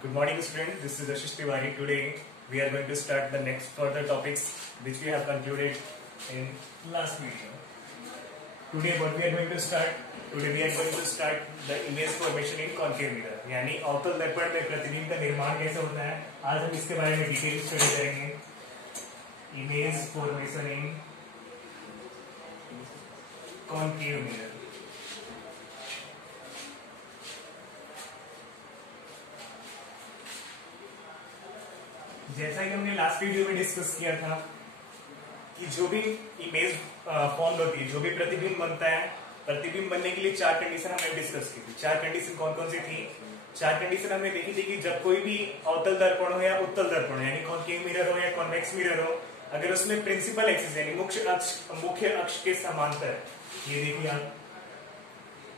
Good morning, students. This is Ashish Tiwari. Today we are going to start the next further topics which we have concluded in last video. Today what we are going to start? Today we are going to start the image formation in concave mirror. यानी अवतल दर्पण में प्रतिबिंब का निर्माण कैसे होता है. आज हम इसके बारे में डिटेल स्टडी करेंगे. इमेज फॉर्मेशन इन concave mirror. जैसा कि हमने लास्ट वीडियो में डिस्कस किया था कि जो भी इमेज फॉर्म होती है, जो भी प्रतिबिंब बनता है, प्रतिबिंब बनने के लिए चार कंडीशन हमने डिस्कस की थी. चार कंडीशन कौन कौन सी थी? चार कंडीशन हमने देखी थी कि जब कोई भी अवतल दर्पण हो या उत्तल दर्पण हो, यानी कॉन्केव मिरर हो या कॉन्वेक्स मिरर हो, अगर उसमें प्रिंसिपल एक्सिस यानी मुख्य अक्ष के समांतर, ये देखिए आप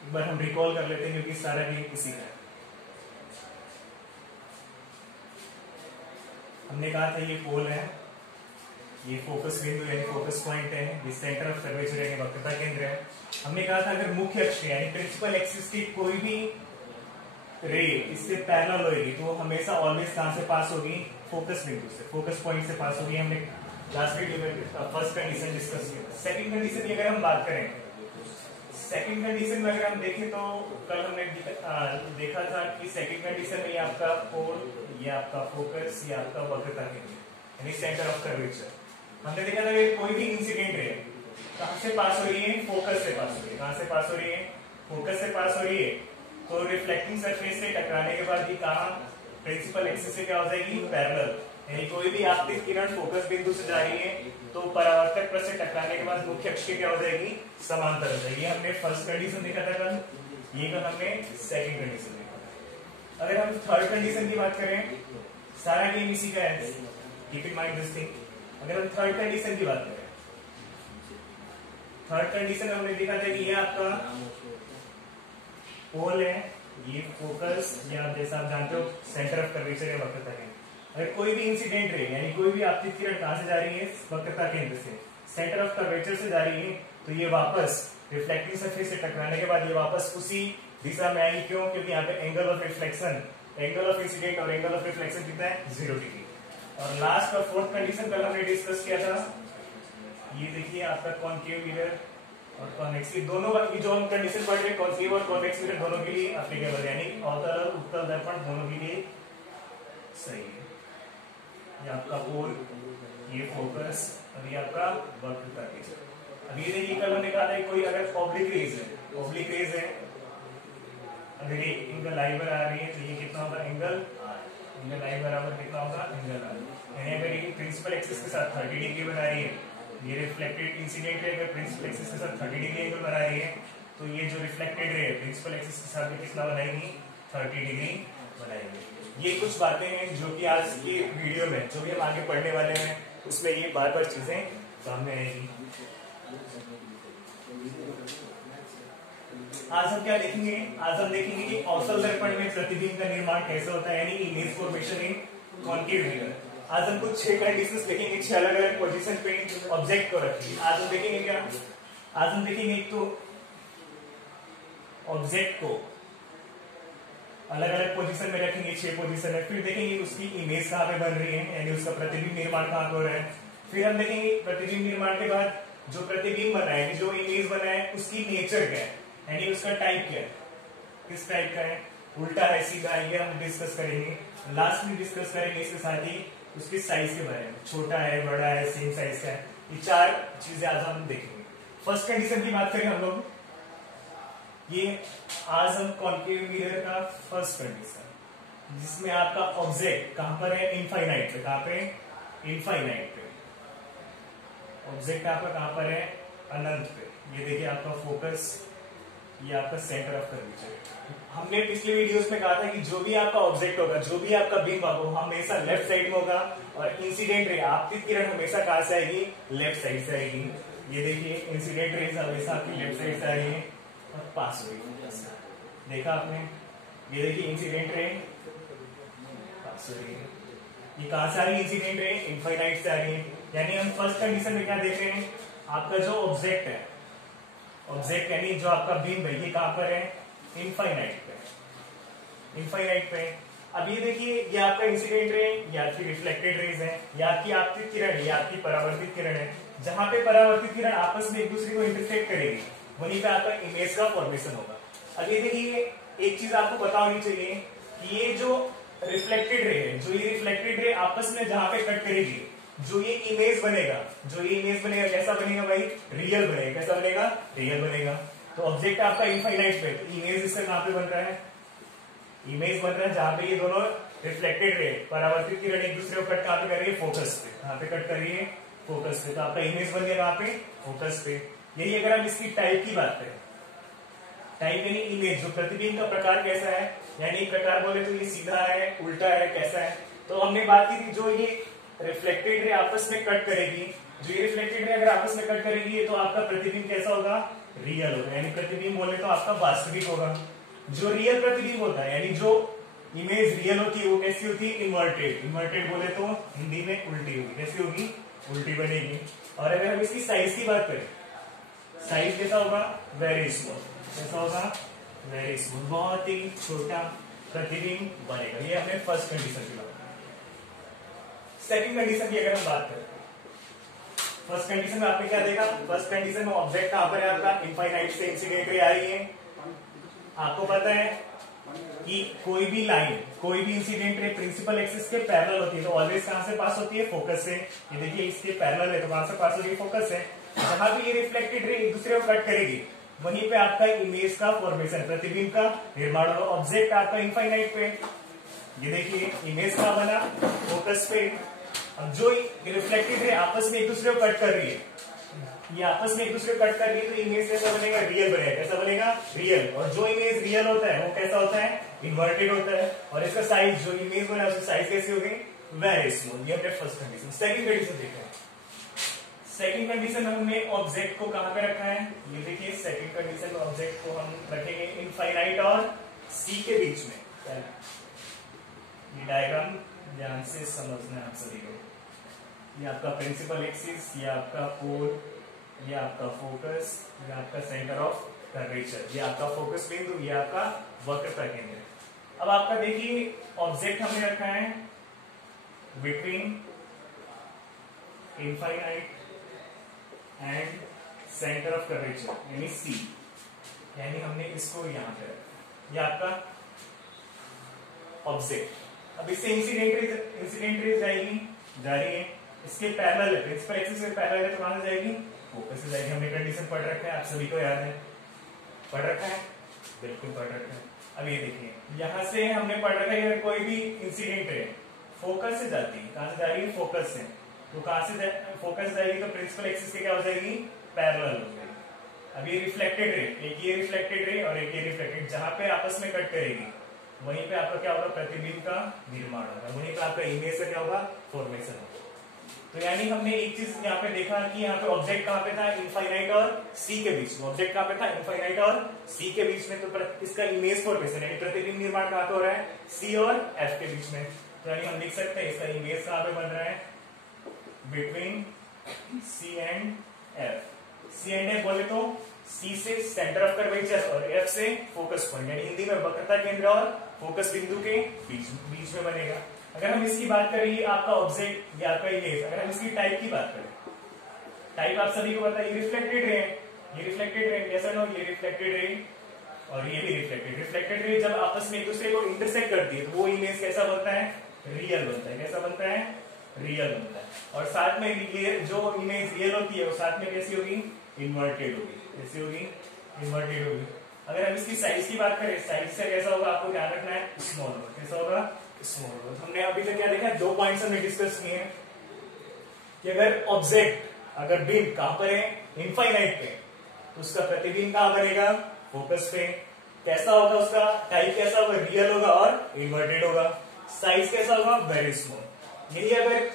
एक बार हम रिकॉल कर लेते हैं क्योंकि सारा भी इसी का है. हमने कहा था ये पोल है, ये फोकस बिंदु यानी फोकस पॉइंट है, ये सेंटर ऑफ कर्वेचर यानी वक्रता केंद्र है. हमने कहा था अगर मुख्य अक्ष यानी प्रिंसिपल एक्सिस की कोई भी रे इससे पैरेलल होगी तो हमेशा ऑलवेज कहां से पास होगी? फोकस बिंदु से, फोकस पॉइंट से पास होगी. हमने लास्ट वीडियो में फर्स्ट कंडीशन डिस्कस किया. सेकंड कंडीशन की अगर हम बात करें, सेकंड कंडीशन में अगर हम देखें तो कल हमने देखा था कि सेकंड कंडीशन में ये आपका पोल, ये आपका फोकस, ये आपका वक्रता केंद्र यानी सेंटर ऑफ कर्वेचर. हमने देखा था कि कोई भी इंसिडेंट रे कहां से पास हो रही है? फोकस से पास हो रही है. कहां से पास हो रही है? फोकस से पास हो रही है. तो रिफ्लेक्टिंग सरफेस से टकराने के बाद ये कहां प्रिंसिपल एक्सिस से क्या हो जाएगी? पैरेलल. यानी कोई भी आपतित किरण फोकस बिंदु से जा रही है तो परावर्तक पृष्ठ से टकराने के बाद मुख्य अक्ष की क्या हो जाएगी? समांतर हो जाएगी. हमने फर्स्ट कंडीशन देखा था कल, ये कल हमने सेकंड कंडीशन देखा था. अगर हम थर्ड कंडीशन की बात करें, सारा गेम इसी का है, keep in mind this thing. अगर हम थर्ड कंडीशन की बात करें, थर्ड कंडीशन हमने देखा था कि ये आपका पोल है, ये फोकस, ये आप जैसा आप जानते हो सेंटर ऑफ कर्वेचर है वक्रता केंद्र. अगर कोई भी इंसिडेंट रे यानी कोई भी आपतित किरण कहां से जा रही है? वक्रता केंद्र से, सेंटर ऑफ कर्वेचर से जा रही है, तो ये वापस रिफ्लेक्टिंग सरफेस से टकराने के बाद ये वापस उसी दिशा में आएगी. क्यों? क्योंकि यहाँ पे angle of reflection, angle of incident और एंगल ऑफ रिफ्लेक्शन कितना है? 0 डिग्री. और लास्ट और फोर्थ कंडीशन कल हमने डिस्कस किया था, ये देखिए आपका कॉन्केव मिरर और कॉन्वेक्स, दोनों की जो हम कंडीशन पढ़ रहे, कॉन्केव और कॉन्वेक्स मिरर दोनों के लिए एप्लीकेबल, यानी अवतल और उत्तल दर्पण दोनों के लिए सही है. ये आपका पोल, ये फोकस और ये आपका वक्रता केंद्र. अब ये देखिए कल हमने कहा था कोई अगर ऑब्लिक रेज है, ऑब्लिक रेज है, अगर ये एंगल आई पर आ रही है तो ये कितना होगा? Angle are. एंगल आई बराबर कितना होगा? Angle R. यानी अगर ये प्रिंसिपल एक्सिस के साथ 30 डिग्री बना रही है, ये रिफ्लेक्टेड इंसिडेंट रे अगर प्रिंसिपल एक्सिस के साथ 30 डिग्री एंगल बना रही है, तो ये जो रिफ्लेक्टेड रे प्रिंसिपल एक्सिस के साथ कितना बनाएगी? 30 डिग्री बनाएगी. ये कुछ बातें हैं जो कि आज के वीडियो में जो भी हम आगे पढ़ने वाले हैं उसमें ये बार बार चीजें सामने आएगी. आज हम क्या देखेंगे? आज हम देखेंगे कि अवतल दर्पण में प्रतिबिंब का निर्माण कैसे होता है, यानी इमेज फॉर्मेशन इन कॉन्केव मिरर. आज हम कुछ 6 कंडीशंस देखेंगे, 6 अलग अलग पोजीशन पे ऑब्जेक्ट को रखेंगे. आज हम देखेंगे क्या? आज हम देखेंगे एक तो ऑब्जेक्ट को अलग अलग पोजीशन में रखेंगे, 6 पोजीशन है. फिर देखेंगे उसकी इमेज कहाँ पे बन रही है, यानी उसका प्रतिबिंब निर्माण कहाँ हो रहा है. फिर हम देखेंगे प्रतिबिंब निर्माण के बाद जो प्रतिबिंब बना है, जो इमेज बना है, उसकी नेचर क्या है, यानी उसका टाइप क्या है, किस टाइप का है, उल्टा है, सीधा है, ये हम डिस्कस करेंगे. लास्ट में डिस्कस करेंगे इसके साथ ही उसकी साइज के बारे में, छोटा है, बड़ा है, सेम साइज का है. ये 4 चीजें आज हम देखेंगे. फर्स्ट कंडीशन की बात करें हम लोग, ये आज हम कॉन्केव मिरर का फर्स्ट कंडीशन, जिसमें आपका ऑब्जेक्ट कहां पर है? इनफाइनाइट पे. कहां पे? इनफाइनाइट पे. ऑब्जेक्ट आपका कहां पर है? अनंत पे. ये देखिए आपका फोकस, ये आपका सेंटर ऑफ कर्वेचर. हमने पिछले वीडियोस में कहा था कि जो भी आपका ऑब्जेक्ट होगा, जो भी आपका बिंब होगा, वो हमेशा लेफ्ट साइड में होगा और इंसिडेंट रे आपतित किरण हमेशा कहां से आएगी? लेफ्ट साइड से आएगी. ये देखिए इंसिडेंट रेज हमेशा आपकी लेफ्ट साइड से आ रही है और पास हो रही है. देखा आपने? ये देखिए इंसिडेंट रे पास हो रही है. ये कहां से आ रही है? इंसिडेंट रे इनफाइनाइट से आ रही है. यानी हम फर्स्ट कंडीशन में क्या देख रहे हैं? आपका जो ऑब्जेक्ट है, ऑब्जेक्ट यानी जो आपका बिंब है, ये कहां पर है? इनफाइनाइट पे. इनफाइनाइट पे अब ये देखिए, ये आपका इंसिडेंट रे, ये आपकी रिफ्लेक्टेड रेज है, ये आपकी आपतित किरण है, ये आपकी परावर्तित किरण है। जहां पे परावर्तित किरण आपस में एक दूसरे को इंटरसेक्ट करेगी, वहीं पे आपका इमेज का फॉर्मेशन होगा। अब ये देखिए, एक चीज आपको पता होनी चाहिए कि ये जो रिफ्लेक्टेड रे है, जो ये रिफ्लेक्टेड रे आपस में जहां पे कट करेगी, जो ये इमेज बनेगा, जो ये इमेज बनेगा कैसा बनेगा भाई? रियल बनेगा। कैसा बनेगा? रियल बनेगा। तो ऑब्जेक्ट आपका इनफाइनाइट पे, तो इमेज इसका कहां पे बन रहा है? इमेज बन रहा है जहां पे ये दोनों रिफ्लेक्टेड रे, परावर्तित किरण एक दूसरे को कट कहां पे कर रही है? फोकस पे। कहां पे कट कर रही है? फोकस पे। तो आपका इमेज बन गया कहां पे? फोकस पे। यही अगर हम इसकी टाइप की बात करें, टाइप यानी इमेज, जो प्रतिबिंब का प्रकार कैसा है, यानी प्रकार बोले तो ये सीधा है, उल्टा है, कैसा है। तो हमने बात की थी, जो ये रिफ्लेक्टेड रे आपस में कट करेगी, जो ये रिफ्लेक्टेड रे अगर आपस में कट करेगी तो आपका प्रतिबिंब कैसा होगा? रियल होगा। यानी प्रतिबिंब बोले तो आपका वास्तविक होगा। जो रियल प्रतिबिंब होता है, यानी जो इमेज रियल होती है, वो कैसी होती है? इन्वर्टेड। इन्वर्टेड बोले तो हिंदी में उल्टी होगी। कैसी होगी? उल्टी बनेगी। और अगर हम इसकी साइज की बात करें, साइज कैसा होगा? Very small. कैसा होगा? वेरी स्मॉल, बहुत ही छोटा प्रतिबिंब बनेगा। ये हमने फर्स्ट कंडीशन की बात। सेकंड कंडीशन की अगर हम बात करें, फर्स्ट कंडीशन में आपने क्या देखा? फर्स्ट कंडीशन में ऑब्जेक्ट कहां पर है आपका? इनफाइनाइट से इंसिडेंट रे आ रही है। आपको पता है कि कोई भी लाइन, कोई भी इंसिडेंट रे प्रिंसिपल एक्सिस के पैरेलल होती है, तो ऑलवेज कहां से पास होती है? फोकस से। ये देखिए, इसके पैरेलल है तो कहां से पास होगी? फोकस से। जहां भी ये रिफ्लेक्टेड रे एक दूसरे को कट करेगी, वहीं पे आपका इमेज का फॉर्मेशन, प्रतिबिंब का निर्माण होगा। ऑब्जेक्ट आपका इनफाइनाइट पे, ये देखिए इमेज का बना फोकस पे। अब जो रिफ्लेक्टेड रे आपस में एक दूसरे को कट कर रही है, ये आपस में एक दूसरे को कट कर रही है, तो इमेज कैसा बनेगा? रियल बनेगा। कैसा बनेगा? रियल। और जो इमेज रियल होता है वो कैसा होता है? इन्वर्टेड होता है। और इसका साइज, जो इमेज बना उसकी साइज कैसी होगी? Very small. ये हमने फर्स्ट कंडीशन। सेकंड कंडीशन देखा है। सेकंड कंडीशन में हमने ऑब्जेक्ट को कहां पे रखा है? ये देखिए, सेकंड कंडीशन में ऑब्जेक्ट को हम रखेंगे इनफाइनाइट और सी के बीच में। ये डायग्राम ध्यान से समझना है आप सभी को। ये आपका प्रिंसिपल एक्सिस, ये आपका पोल, ये आपका फोकस, ये आपका सेंटर ऑफ कर्वेचर, ये आपका फोकस बिंदु, ये आपका वक्रता केंद्र। अब आपका देखिए, ऑब्जेक्ट हमने रखा है between infinite and centre of curvature, यानी सी। यानी हमने इसको यहां पे रखा, ये आपका ऑब्जेक्ट। अब इससे इंसिडेंट रेज जाएगी, जा रही है, इसके पैरेलल है, प्रिंसिपल एक्सिस के पैरेलल है, तो कहां से जाएगी? फोकस से जाएगी। हमने कंडीशन पढ़ रखा है, आप सभी को याद है, पढ़ रखा है, बिल्कुल पढ़ रखा है। अब ये देखिए, यहां से हमने पढ़ रखा है, कोई भी इंसिडेंट है फोकस से जाती है, कहां से जा रही है? फोकस से। तो कहां से फोकस जाएगी? तो प्रिंसिपल एक्सिस के क्या हो जाएगी? पैरेलल हो जाएगी। अब ये रिफ्लेक्टेड रे, एक ये रिफ्लेक्टेड रे और एक ये रिफ्लेक्टेड, जहां पे आपस में कट करेगी, वहीं पे आपका क्या होगा? प्रतिबिंब का निर्माण होगा, वहीं पे आपका इमेज का क्या होगा? फॉर्मेशन होगा। तो यानी हमने एक चीज यहाँ पे देखा कि यहाँ पे ऑब्जेक्ट कहाँ पे था? इनफाइनाइट और सी के बीच में। ऑब्जेक्ट कहाँ पे था? इनफाइनाइट और सी के बीच में। तो इसका इमेज फॉर्मेशन यानी प्रतिबिंब निर्माण कहाँ पे हो रहा है? सी और एफ के बीच में। तो यानी हम लिख सकते हैं इसका इमेज कहाँ पे बन रहा है? Between C and F. C and F बोले तो सी से सेंटर ऑफ कर्वेचर और एफ से फोकस पॉइंट, यानी हिंदी में वक्रता केंद्र और फोकस बिंदु के बीच में बनेगा। अगर हम इसकी बात करें, ये आपका ऑब्जेक्ट, ये आपका इमेज, अगर हम इसकी टाइप की बात करें, टाइप आप सभी को पता है, ये रिफ्लेक्टेड रे, ये रिफ्लेक्टेड रे, कैसा नो, ये रिफ्लेक्टेड रे और ये भी रिफ्लेक्टेड। रिफ्लेक्टेड रे जब आपस में एक दूसरे को इंटरसेक्ट करती है, तो वो इमेज कैसा बनता है? रियल बनता है। कैसा बनता है? रियल बनता है। और साथ में ये जो इमेज रियल होती है, वो साथ में कैसी होगी? इन्वर्टेड होगी। कैसी होगी? इन्वर्टेड होगी। अगर हम इसकी साइज की बात करें, साइज से कैसा होगा? आपको ध्यान रखना है, स्मॉल होगा। कैसा होगा? स्मॉल। हमने अभी तक क्या देखा? 2 पॉइंट्स हमने डिस्कस किए हैं कि अगर ऑब्जेक्ट, अगर बिंब कहां पर है? इनफाइनाइट पे, तो उसका प्रतिबिंब कहां बनेगा? फोकस पे। कैसा होगा? उसका टाइप कैसा होगा? रियल होगा और इन्वर्टेड होगा। साइज कैसा होगा? Very small. यही अगर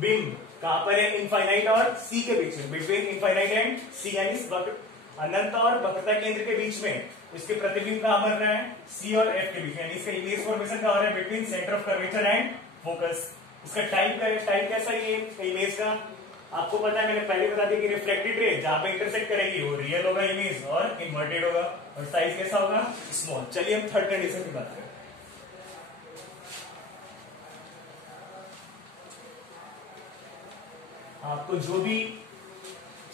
बिंब कहां पर है? इनफाइनाइट और सी के बीच में, बिटवीन इनफाइनाइट एंड सी, यानी अनंत और वक्रता केंद्र के बीच में, इसके प्रतिबिंब कहां बन रहा है? सी और एफ के बीच में, यानी इसका इमेज फॉर्मेशन कहां हो रहा है? Between centre of curvature and focus. इसका टाइप कैसा है? ये इमेज का आपको पता है, मैंने पहले बता दिया कि रिफ्लेक्टेड रे जहां पे इंटरसेक्ट करेगी वो रियल होगा इमेज और इन्वर्टेड होगा। और साइज कैसा होगा? स्मॉल। चलिए हम थर्ड कंडीशन की बात करें। आपको जो भी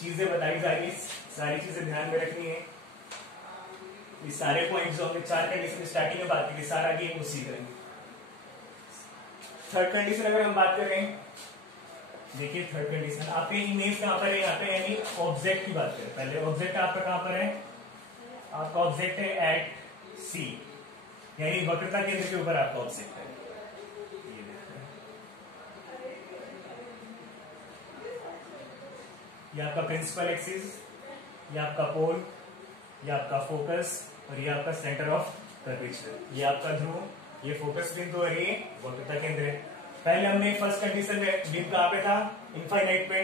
चीजें बताई जाएगी सारी चीजें ध्यान में रखनी है। ये सारे पॉइंट्स जो हमने 4 कंडीशन स्टार्टिंग में बात की, सारा गेम उसी करेंगे। थर्ड कंडीशन अगर हम बात करें, देखिए थर्ड कंडीशन आपके इमेज कहां पर है, यहाँ पे यानी ऑब्जेक्ट की बात करें। पहले ऑब्जेक्ट आपका कहां पर है, आपका ऑब्जेक्ट है एट सी, यानी वक्रता केंद्र के ऊपर आपका ऑब्जेक्ट है। ये देखते हैं, ये आपका प्रिंसिपल एक्सिस, ये आपका पोल, ये आपका फोकस और ये आपका सेंटर ऑफ कर्वेचर। ये आपका ध्रुव, ये फोकस बिंदु और ये वक्रता केंद्र है। पहले हमने फर्स्ट कंडीशन में बिंदु कहां पे था, इनफाइनाइट पे,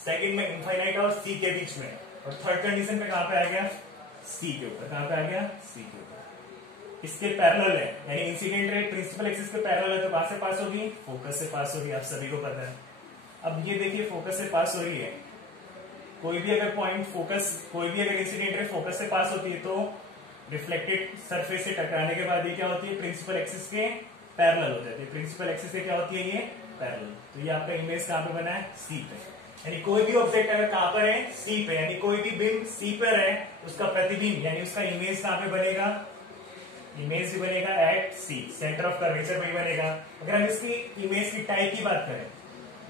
सेकंड में इनफाइनाइट और सी के बीच में, और थर्ड कंडीशन पे कहां पे आ गया, सी के ऊपर। कहां पे आ गया, सी के ऊपर। इसके पैरेलल है, यानी इंसिडेंट रे प्रिंसिपल एक्सिस के पैरेलल है, तो कहां से पास होगी, फोकस से पास होगी, आप सभी को पता है। अब ये देखिए फोकस से पास हो रही है, कोई भी अगर पॉइंट फोकस, कोई भी अगर इंसिडेंट रे फोकस से पास होती है तो रिफ्लेक्टेड सरफेस से टकराने के बाद ये क्या होती है, प्रिंसिपल एक्सिस के पैरेलल हो जाती है। प्रिंसिपल एक्सिस से क्या होती है, ये पैरेलल। तो ये आपका इमेज कहां पे बना है, सी पे, यानी कोई भी ऑब्जेक्ट अगर कहां पर है, सी पे, यानी कोई भी बिंब सी पर है, उसका प्रतिबिंब यानी उसका इमेज कहां पे बनेगा, इमेज भी बनेगा at C, centre of curvature में ही बनेगा। अगर हम इसकी इमेज की टाइप की बात करें,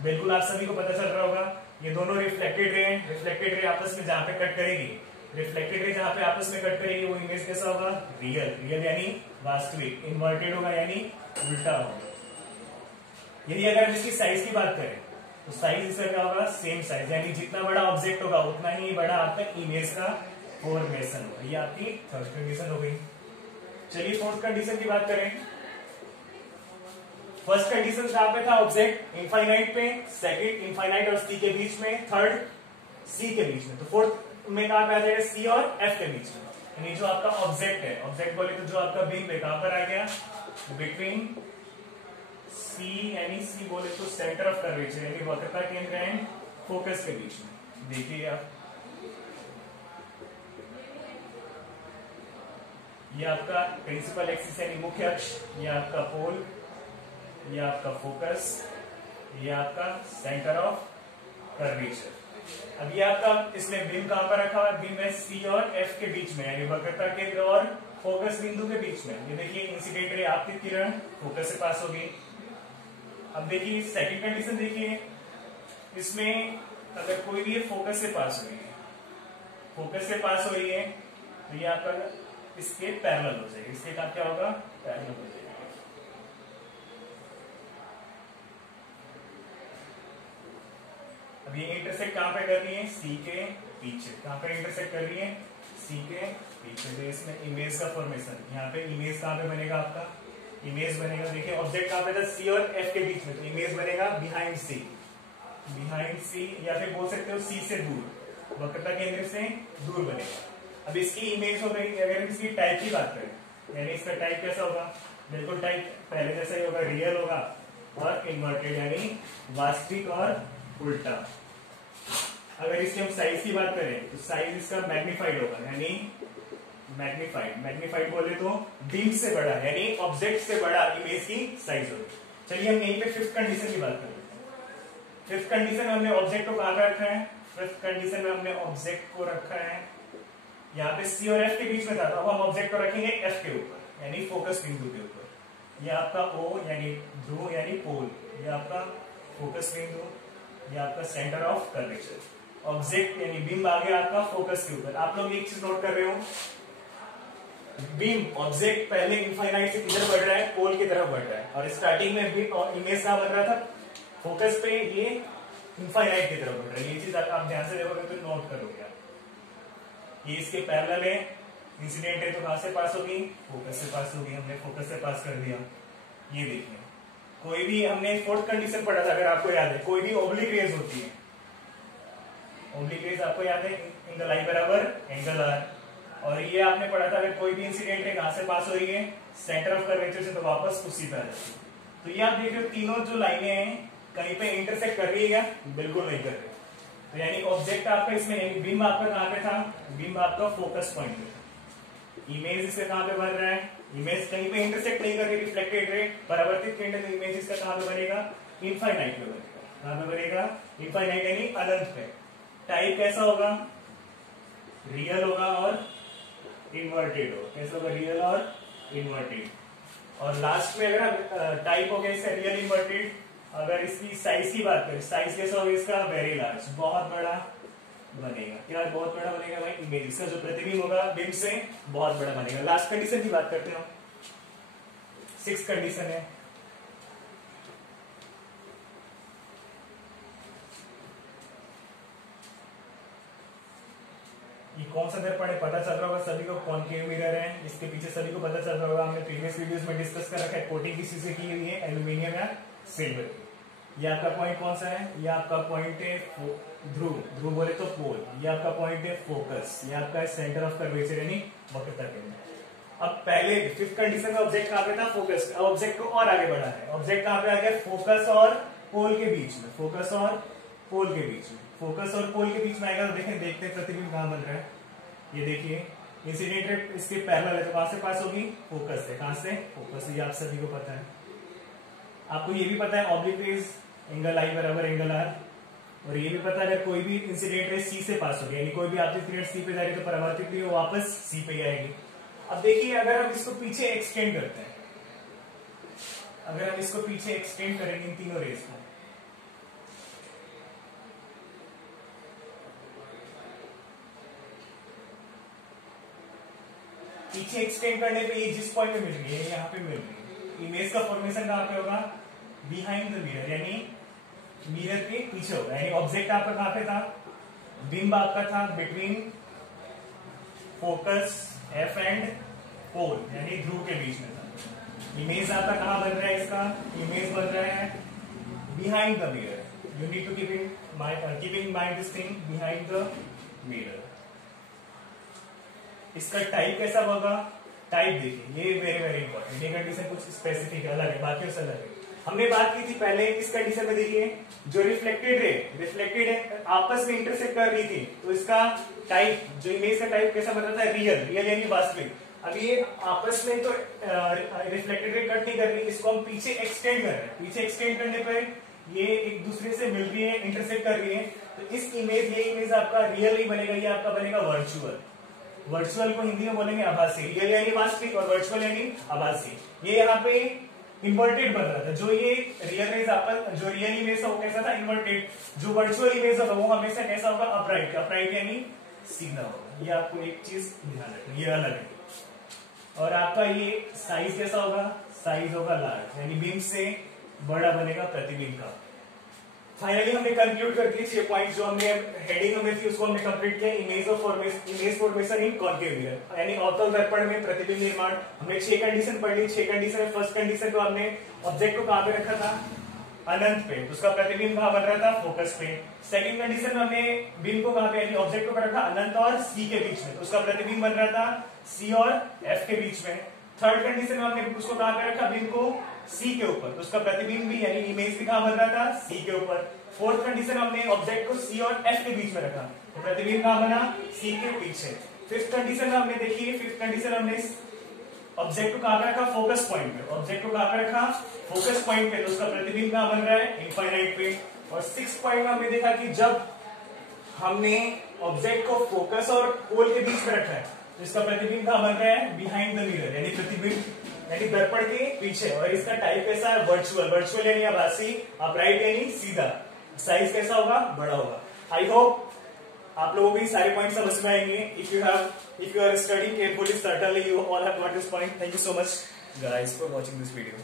बिल्कुल आप सभी को पता चल रहा होगा, ये दोनों रिफ्लेक्टेड रे हैं। रिफ्लेक्टेड रे आपस में जहां पे कट करेगी, रिफ्लेक्टेड रे जहां पे आपस में कट करेगी वो इमेज कैसा होगा, रियल। रियल यानी वास्तविक, इन्वर्टेड होगा यानी उल्टा होगा। यदि अगर हम इसकी साइज की बात करें तो साइज इसका क्या होगा, सेम साइज, यानी जितना बड़ा ऑब्जेक्ट होगा उतना ही बड़ा आपका इमेज का फॉर्मेशन होगा। ये आपकी थर्ड कंडीशन हो गई। चलिए फोर्थ कंडीशन की बात करें। फर्स्ट कंडीशन कहां पे था, ऑब्जेक्ट इनफाइनाइट पे, सेकंड इनफाइनाइट और सी के बीच में, थर्ड सी के बीच में, तो फोर्थ में कहां पे आ जाएगा, सी और एफ के बीच में। यानी जो आपका ऑब्जेक्ट है, ऑब्जेक्ट बोले तो जो आपका बिंब है कहां पर आ गया, बिटवीन सी, यानी सी बोले तो सेंटर ऑफ कर्वेचर यानी वक्रता केंद्र एंड फोकस के बीच में। देखिए आप, ये आपका प्रिंसिपल एक्सिस यानी मुख्य अक्ष, ये आपका पोल, ये आपका फोकस, ये आपका सेंटर ऑफ कर्वेचर। अब ये आपका इसमें बिंब कहां पर रखा हुआ है, बिंब है सी और एफ के बीच में, यानी वक्रता केंद्र और फोकस बिंदु के बीच में। ये देखिए इंसिडेंट रे आपकी किरण फोकस से पास होगी। अब देखिए सेकंड कंडीशन, देखिए इसमें अगर कोई भी फोकस से पास हो रही है, फोकस से पास हो रही है तो ये आपका इसके पैरेलल हो जाएगा, इसके का क्या होगा, पैरेलल हो जाएगा। अब ये इंटरसेक्ट कहां पे कर रही है, सी के पीछे। कहां पे इंटरसेक्ट कर रही है, सी के पीछे। तो इसमें इमेज का फॉर्मेशन, यहाँ पे इमेज कहां पे बनेगा, आपका इमेज बनेगा, देखिए ऑब्जेक्ट कहां पे था, सी और एफ के बीच में, तो इमेज बनेगा बिहाइंड सी, बिहाइंड सी, या फिर बोल सकते हो सी से दूर, वक्रता केंद्र से दूर बनेगा। अब इसकी इमेज हो गई। अगर इसकी टाइप की बात करें, यानी इसका टाइप कैसा होगा, बिल्कुल टाइप पहले जैसा ही होगा, रियल होगा और इन्वर्टेड यानी वास्तविक और उल्टा। अगर इसकी हम साइज की बात करें तो साइज इसका मैग्नीफाइड होगा, यानी मैग्नीफाइड बोले तो बिंब से बड़ा, यानी ऑब्जेक्ट से बड़ा इमेज की साइज होगी। चलिए हम यहीं पे फिफ्थ कंडीशन की बात करते हैं। फिफ्थ कंडीशन में हमने ऑब्जेक्ट को कहां रखा है, फिफ्थ कंडीशन में हमने ऑब्जेक्ट को रखा है यहाँ पे सी और एफ के बीच में था, तो अब हम ऑब्जेक्ट को रखेंगे एफ के ऊपर, यानी फोकस बिंदु के ऊपर। ये आपका ओ यानी ध्रुव यानी पोल, ये आपका फोकस बिंदु, ये आपका सेंटर ऑफ कर्वेचर। ऑब्जेक्ट यानी बिंब आ गया आपका फोकस के ऊपर। आप लोग एक चीज नोट कर रहे हो, बीम ऑब्जेक्ट पहले इनफाइनाइट से किधर बढ़ रहा है, पोल की तरफ बढ़ रहा है, और स्टार्टिंग में इमेज कहां बन रहा था, फोकस पे, ये इनफाइनाइट की तरफ बढ़ रहा है। ये चीज आप ध्यान से देखोगे तो नोट करोगे आप। ये इसके पैरेलल है, इंसिडेंट है तो कहां से पास होगी, फोकस से पास होगी। हमने फोकस से पास कर दिया। ये देखिए कोई भी, हमने फोर्थ कंडीशन पढ़ा था अगर आपको याद है, कोई भी ओब्लिक रेज होती है, ओब्लिक रेज आपको याद है, इन द लाइन बराबर एंगल आर। और ये आपने पढ़ा था अगर कोई भी इंसिडेंट है कहां से पास हो रही है, सेंटर ऑफ कर्वेचर से, तो वापस उसी पे आ जाती है। तो ये आप देख रहे हो तीनों जो लाइनें हैं कहीं पे इंटरसेक्ट कर रही है क्या, बिल्कुल नहीं कर रही। तो यानी ऑब्जेक्ट आपका इसमें, यानी बिंब आपका कहां पे था, बिंब आपका फोकस पॉइंट पे था। इमेज इसका कहां पे बन रहा है, इमेज कहीं पे इंटरसेक्ट नहीं कर रही, रिफ्लेक्टेड रे परावर्तित किरण, इमेज इसका कहां पे बनेगा, इनफाइनाइट पे बनेगा। कहां पे बनेगा? इनफाइनाइट यानी अनंत पे। टाइप कैसा होगा? रियल होगा और इन्वर्टेड होगा। कैसा होगा? रियल और इन्वर्टेड। और लास्ट में अगर टाइप हो गया इसका रियल इन्वर्टेड, अगर इसकी साइज की बात करें, साइज कैसा होगा इसका? वेरी लार्ज, बहुत बड़ा बनेगा। क्या बहुत बड़ा बनेगा भाई? इमेज, इसका जो प्रतिबिंब होगा बिंब से बहुत बड़ा बनेगा। लास्ट कंडीशन की बात करते हो, 6th कंडीशन है। ये कौन सा दर्पण है पता चल रहा होगा सभी को, कॉनकेव मिरर है, इसके पीछे सभी को पता चल रहा होगा। हमने प्रीवियस वीडियोस में डिस्कस कर रखा है। कोटिंग किसी से की हुई है? एल्यूमिनियम या सिल्वर की। ये आपका पॉइंट कौन सा है? ये आपका पॉइंट है ध्रुव, ध्रुव बोले तो पोल। ये आपका पॉइंट है फोकस, ये आपका सेंटर ऑफ कर्वेचर यानी वक्रता केंद्र। अब पहले 5th कंडीशन का ऑब्जेक्ट कहां पे था? फोकस। अब ऑब्जेक्ट को और आगे बढ़ा है। ऑब्जेक्ट कहां पे आ गया? फोकस और पोल के बीच में। फोकस और पोल के बीच में, फोकस और पोल के बीच में आएगा। तो देखें, देखते हैं प्रतिबिंब कहां बन रहा है। ये देखिए, इंसिडेंट रे इसके पैरेलल है, तो कहां से पास होगी? फोकस से। कहां से? फोकस से। ये आप सभी को पता है। आपको ये भी पता है ऑब्लिक रेज एंगल आई बराबर एंगल आर। और ये भी पता है अगर कोई भी इंसिडेंट रे सी से पास हो गया, यानी कोई भी आपकी किरण सी पे जा रही है, तो परावर्तित भी वो वापस सी पे ही आएगी। अब देखिए, अगर हम इसको पीछे एक्सटेंड करते हैं, अगर हम इसको पीछे एक्सटेंड करेंगे इन तीनों रेज को, पीछे एक्सटेंड करने पे ये जिस पॉइंट पे मिल रही है, यहाँ पे मिल रही है, इमेज का फॉर्मेशन कहां पे होगा? बिहाइंड द मिरर, यानी मिरर के पीछे होगा। यानी ऑब्जेक्ट आपका कहां पे था? बिंब आपका था between focus F and pole, यानी ध्रुव के बीच में था। इमेज आपका कहां बन रहा है? इसका इमेज बन रहा है behind the mirror. You need to keep in mind this thing, behind the mirror. इसका टाइप कैसा होगा? टाइप देखिए, ये वेरी वेरी इंपॉर्टेंट। ये कंडीशन कुछ स्पेसिफिक है, अलग है, बाकी से अलग है। हमने बात की थी पहले इस कंडीशन में, देखिए जो रिफ्लेक्टेड है आपस में इंटरसेक्ट कर रही थी, तो इसका टाइप, जो इमेज का टाइप कैसा बन रहा था? रियल, रियल यानी वास्तविक। अब ये आपस में तो रिफ्लेक्टेड रे कट नहीं कर रही, इसको हम पीछे एक्सटेंड कर रहे हैं। पीछे एक्सटेंड करने पर ये एक दूसरे से मिल रही है, इंटरसेक्ट कर रही है। तो इस इमेज, ये इमेज आपका रियल नहीं बनेगा, ये आपका बनेगा वर्चुअल। वर्चुअल को हिंदी में बोलेंगे आभासी। रियल यानी वास्तविक और वर्चुअल यानी आभासी। ये यहाँ पे इन्वर्टेड बन रहा था। जो ये रियल इमेज आपका, जो रियल इमेज था वो कैसा था? इन्वर्टेड। जो वर्चुअल इमेज होगा वो हमेशा कैसा होगा? अपराइट। अपराइट यानी सीधा होगा। ये आपको एक चीज ध्यान रखना, ये अलग है। और आपका ये साइज कैसा होगा? साइज होगा लार्ज, यानी बिंब से बड़ा बनेगा प्रतिबिंब का। फाइनली हमने कंक्लूड कर दिए 6 पॉइंट जो हमने हेडिंग में थी, उसको हमने कंप्लीट किया। इमेज फॉर्मेशन इन कॉनकेव मिरर, यानी अवतल दर्पण में प्रतिबिंब निर्माण। हमने 6 कंडीशन पढ़ ली। 6 कंडीशन में फर्स्ट कंडीशन को हमने ऑब्जेक्ट को कहां पे रखा था? अनंत पे, उसका प्रतिबिंब कहां बन रहा था? फोकस पे। सेकंड कंडीशन में हमने बिंब को कहां पे, यानी ऑब्जेक्ट को रखा अनंत और सी के बीच में, तो उसका प्रतिबिंब बन रहा था सी और एफ के बीच में। थर्ड कंडीशन में हमने उसको कहां पे रखा? बिंब को सी के ऊपर, तो उसका प्रतिबिंब भी यानी इमेज भी कहां बन रहा था? सी के ऊपर। फोर्थ कंडीशन हमने ऑब्जेक्ट को सी और एफ के बीच में रखा, तो प्रतिबिंब कहां बना? सी के पीछे। फिफ्थ कंडीशन में हमने देखिए, फिफ्थ कंडीशन हमने ऑब्जेक्ट को कहां पे रखा? फोकस पॉइंट पे। ऑब्जेक्ट को कहां पे रखा? फोकस पॉइंट पे, तो उसका प्रतिबिंब कहां बन रहा है? इनफाइनाइट पे। और सिक्स्थ पॉइंट में हमने देखा कि जब हमने ऑब्जेक्ट को फोकस और पोल के बीच में रखा है, तो इसका प्रतिबिंब कहां बन रहा है? बिहाइंड द मिरर, यानी प्रतिबिंब यानी दर्पण के पीछे। और इसका टाइप कैसा है? वर्चुअल। वर्चुअल यानी आभासी, अपराइट यानी सीधा। साइज कैसा होगा? बड़ा होगा। आई होप आप लोगों को ये सारे पॉइंट समझ में आएंगे। If you are studying carefully, certainly you all have got this point. Thank you so much guys for watching this video.